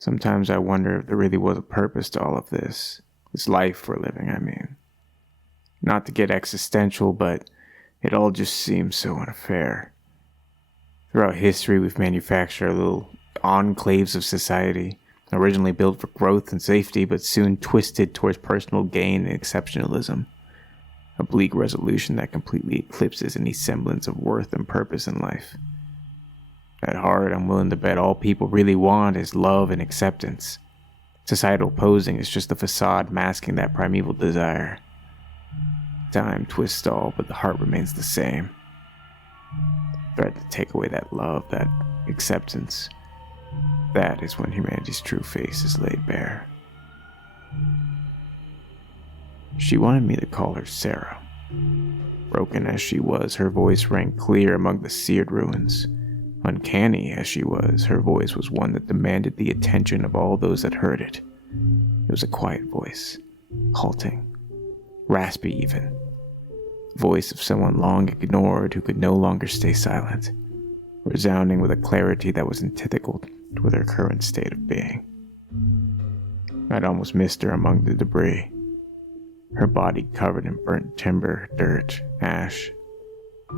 Sometimes I wonder if there really was a purpose to all of this life we're living, I mean. Not to get existential, but it all just seems so unfair. Throughout history, we've manufactured little enclaves of society, originally built for growth and safety, but soon twisted towards personal gain and exceptionalism. A bleak resolution that completely eclipses any semblance of worth and purpose in life. At heart, I'm willing to bet all people really want is love and acceptance. Societal posing is just a facade masking that primeval desire. Time twists all, but the heart remains the same. Threat to take away that love, that acceptance. That is when humanity's true face is laid bare. She wanted me to call her Sarah. Broken as she was, her voice rang clear among the seared ruins. Uncanny as she was, her voice was one that demanded the attention of all those that heard it. It was a quiet voice, halting, raspy even. Voice of someone long ignored who could no longer stay silent, resounding with a clarity that was antithetical with her current state of being. I'd almost missed her among the debris, her body covered in burnt timber, dirt, ash.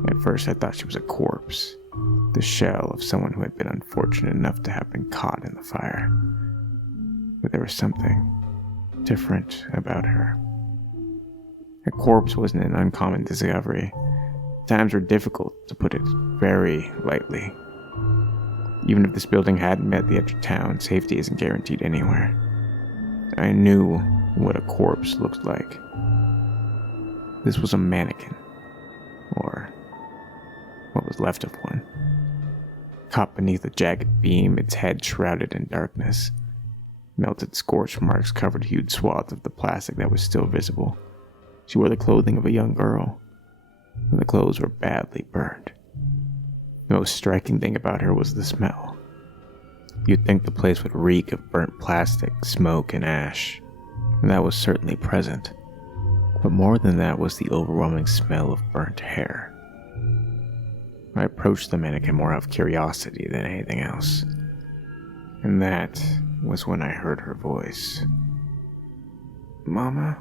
At first I thought she was a corpse, the shell of someone who had been unfortunate enough to have been caught in the fire. But there was something different about her. A corpse wasn't an uncommon discovery. Times were difficult, to put it very lightly. Even if this building hadn't met the edge of town, safety isn't guaranteed anywhere. I knew what a corpse looked like. This was a mannequin, or what was left of one. Caught beneath a jagged beam, its head shrouded in darkness. Melted scorch marks covered huge swaths of the plastic that was still visible. She wore the clothing of a young girl, and the clothes were badly burned. The most striking thing about her was the smell. You'd think the place would reek of burnt plastic, smoke, and ash, and that was certainly present. But more than that was the overwhelming smell of burnt hair. I approached the mannequin more out of curiosity than anything else, and that was when I heard her voice. "Mama?"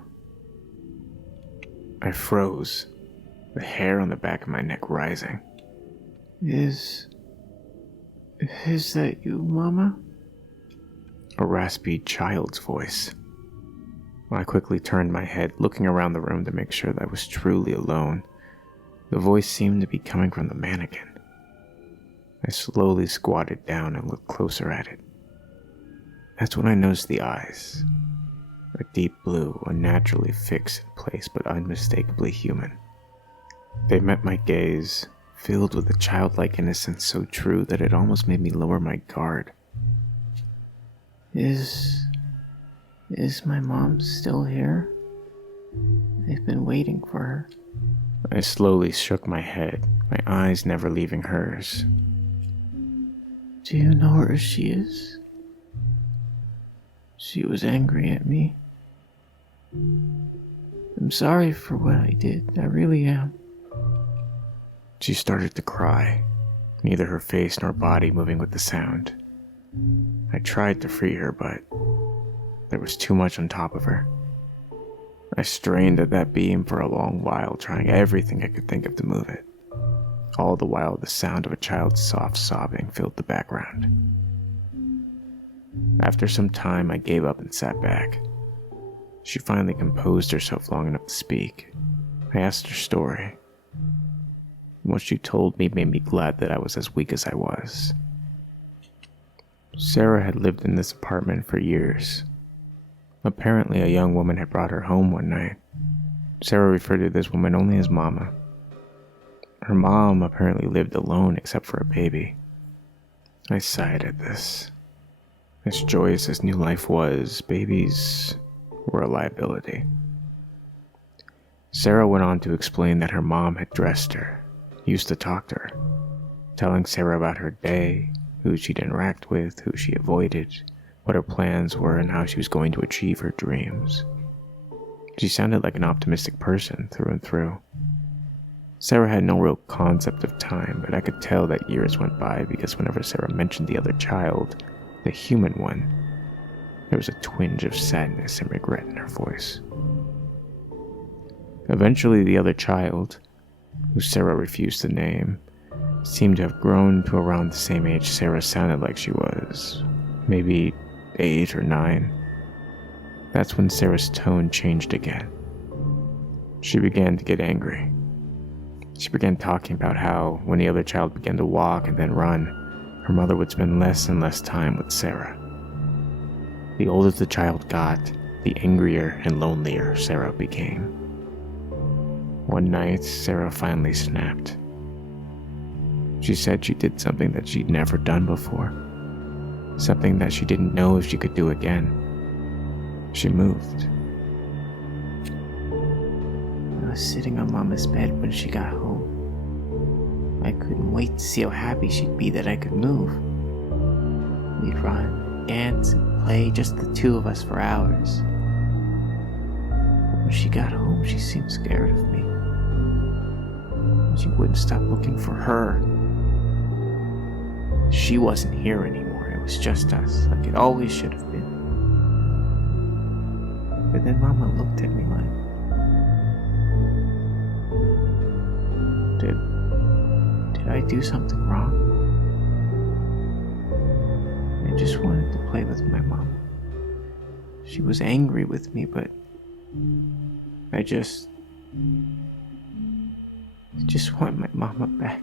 I froze, the hair on the back of my neck rising. Is that you, Mama?" A raspy child's voice. I quickly turned my head, looking around the room to make sure that I was truly alone. The voice seemed to be coming from the mannequin. I slowly squatted down and looked closer at it. That's when I noticed the eyes. A deep blue, unnaturally fixed in place but unmistakably human. They met my gaze, filled with a childlike innocence so true that it almost made me lower my guard. Is my mom still here? I've been waiting for her." I slowly shook my head, my eyes never leaving hers. "Do you know where she is? She was angry at me. I'm sorry for what I did, I really am." She started to cry, neither her face nor body moving with the sound. I tried to free her, but there was too much on top of her. I strained at that beam for a long while, trying everything I could think of to move it. All the while, the sound of a child's soft sobbing filled the background. After some time, I gave up and sat back. She finally composed herself long enough to speak. I asked her story. What she told me made me glad that I was as weak as I was. Sarah had lived in this apartment for years. Apparently, a young woman had brought her home one night. Sarah referred to this woman only as Mama. Her mom apparently lived alone except for a baby. I sighed at this. As joyous as new life was, babies were a liability. Sarah went on to explain that her mom had dressed her, used to talk to her, telling Sarah about her day, who she'd interact with, who she avoided, what her plans were, and how she was going to achieve her dreams. She sounded like an optimistic person through and through. Sarah had no real concept of time, but I could tell that years went by because whenever Sarah mentioned the other child, the human one, There was a twinge of sadness and regret in her voice. Eventually, the other child, who Sarah refused to name, seemed to have grown to around the same age Sarah sounded like she was, maybe 8 or 9. That's when Sarah's tone changed again. She began to get angry. She began talking about how, when the other child began to walk and then run, her mother would spend less and less time with Sarah. The older the child got, the angrier and lonelier Sarah became. One night, Sarah finally snapped. She said she did something that she'd never done before, something that she didn't know if she could do again. She moved. I was sitting on Mama's bed when she got home. I couldn't wait to see how happy she'd be that I could move. We'd run, dance, and play, just the two of us for hours. When she got home, she seemed scared of me. She wouldn't stop looking for her. She wasn't here anymore. It was just us, like it always should have been. But then Mama looked at me like, Did I do something wrong? I just wanted to play with my mom. She was angry with me, but I just want my mama back.